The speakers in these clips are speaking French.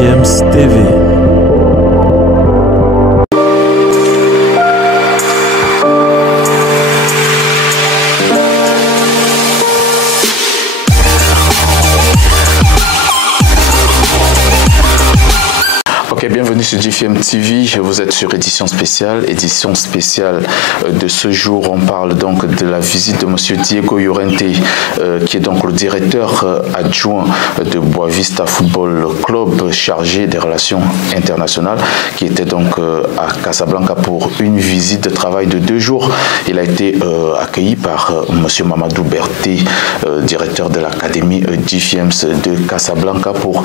GFM's TV. Bienvenue sur GFM TV, vous êtes sur édition spéciale de ce jour. On parle donc de la visite de Monsieur Diego Llorente, qui est donc le directeur adjoint de Boavista Football Club, chargé des relations internationales, qui était donc à Casablanca pour une visite de travail de 2 jours. Il a été accueilli par Monsieur Mamadou Berté, directeur de l'académie GFM's de Casablanca, pour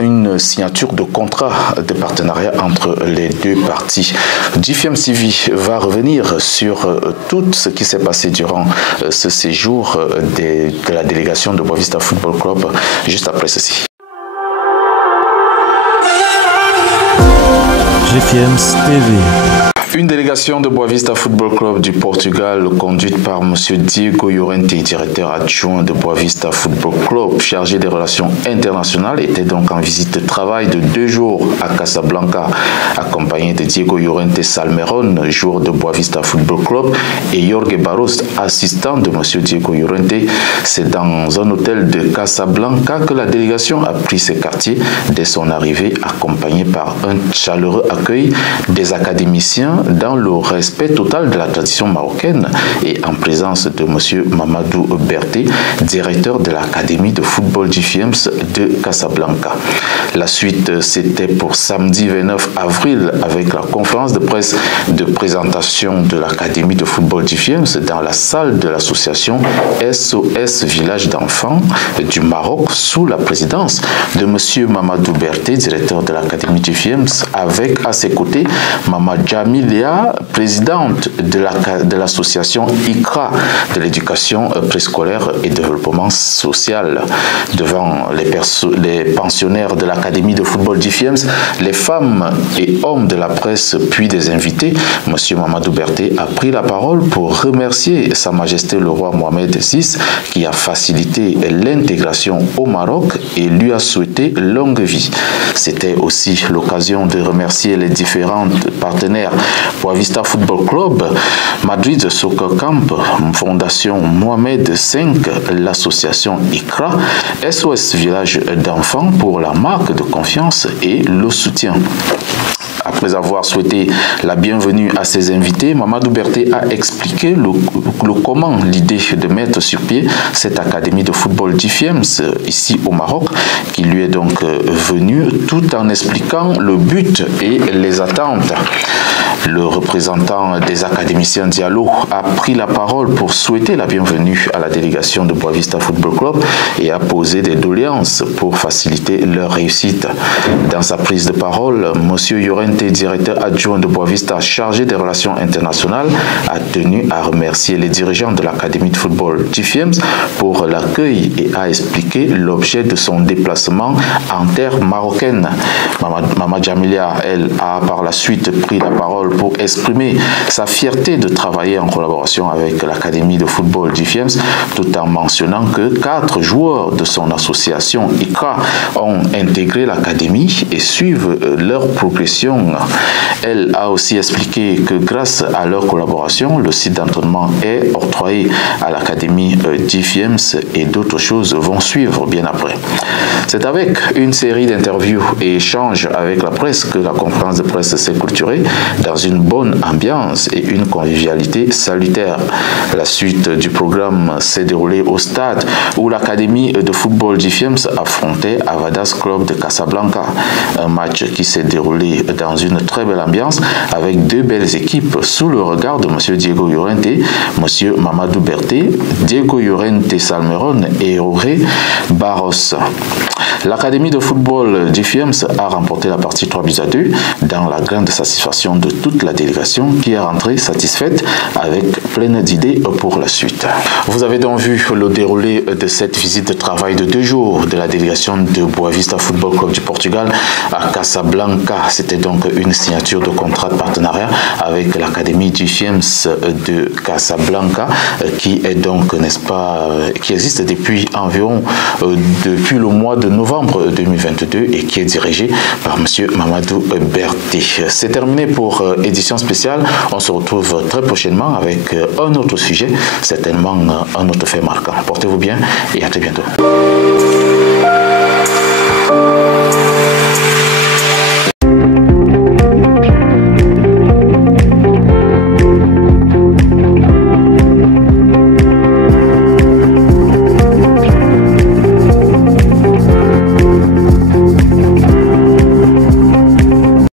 une signature de contrat de partenariat entre les deux parties. GFM TV va revenir sur tout ce qui s'est passé durant ce séjour de la délégation de Boavista Football Club juste après ceci. GFM's TV. Une délégation de Boavista Football Club du Portugal, conduite par M. Diego Llorente, directeur adjoint de Boavista Football Club, chargé des relations internationales, était donc en visite de travail de 2 jours à Casablanca, accompagné de Diego Llorente Salmerón, joueur de Boavista Football Club, et Jorge Barros, assistant de M. Diego Llorente. C'est dans un hôtel de Casablanca que la délégation a pris ses quartiers dès son arrivée, accompagnée par un chaleureux accueil des académiciens dans le respect total de la tradition marocaine et en présence de M. Mamadou Berté, directeur de l'Académie de football GFM's de Casablanca. La suite, c'était pour samedi 29 avril avec la conférence de presse de présentation de l'Académie de football GFM's dans la salle de l'association SOS Village d'enfants du Maroc sous la présidence de M. Mamadou Berté, directeur de l'Académie GFM's, avec à ses côtés Mama Jamilia, présidente de l'association ICRA de l'éducation préscolaire et développement social. Devant les pensionnaires de l'Académie de football GFM's, les femmes et hommes de la presse, puis des invités, M. Mamadou Berté a pris la parole pour remercier Sa Majesté le roi Mohamed VI qui a facilité l'intégration au Maroc et lui a souhaité longue vie. C'était aussi l'occasion de remercier les différents partenaires: Boavista Football Club, Madrid Soccer Camp, Fondation Mohamed V, l'association ICRA, SOS Village d'enfants pour la marque de confiance et le soutien. Après avoir souhaité la bienvenue à ses invités, Mamadou Berté a expliqué le comment l'idée de mettre sur pied cette académie de football GFM's ici au Maroc, qui lui est donc venue, tout en expliquant le but et les attentes. Le représentant des académiciens Diallo a pris la parole pour souhaiter la bienvenue à la délégation de Boavista Football Club et a posé des doléances pour faciliter leur réussite. Dans sa prise de parole, M. Llorente, directeur adjoint de Boavista chargé des relations internationales, a tenu à remercier les dirigeants de l'Académie de football GFM's pour l'accueil et a expliqué l'objet de son déplacement en terre marocaine. Mama Jamilia, elle, a par la suite pris la parole pour exprimer sa fierté de travailler en collaboration avec l'Académie de football GFM's, tout en mentionnant que 4 joueurs de son association ICRA ont intégré l'Académie et suivent leur progression. Elle a aussi expliqué que grâce à leur collaboration, le site d'entraînement est octroyé à l'Académie GFM's et d'autres choses vont suivre bien après. C'est avec une série d'interviews et échanges avec la presse que la conférence de presse s'est clôturée dans une bonne ambiance et une convivialité salutaire. La suite du programme s'est déroulée au stade où l'Académie de football GFM's affrontait Avadas Club de Casablanca. Un match qui s'est déroulé dans une très belle ambiance avec 2 belles équipes sous le regard de M. Diego Llorente, M. Mamadou Berté, Diego Llorente Salmerón et Jorge Barros. L'Académie de football GFM's a remporté la partie 3-2 dans la grande satisfaction de toute la délégation qui est rentrée satisfaite avec plein d'idées pour la suite. Vous avez donc vu le déroulé de cette visite de travail de 2 jours de la délégation de Boavista Football Club du Portugal à Casablanca. C'était donc une signature de contrat de partenariat avec l'Académie du FIEMS de Casablanca, qui est donc, n'est-ce pas, qui existe depuis environ depuis le mois de novembre 2022 et qui est dirigé par M. Mamadou Berté. C'est terminé pour édition spéciale. On se retrouve très prochainement avec un autre sujet, certainement un autre fait marquant. Portez-vous bien et à très bientôt.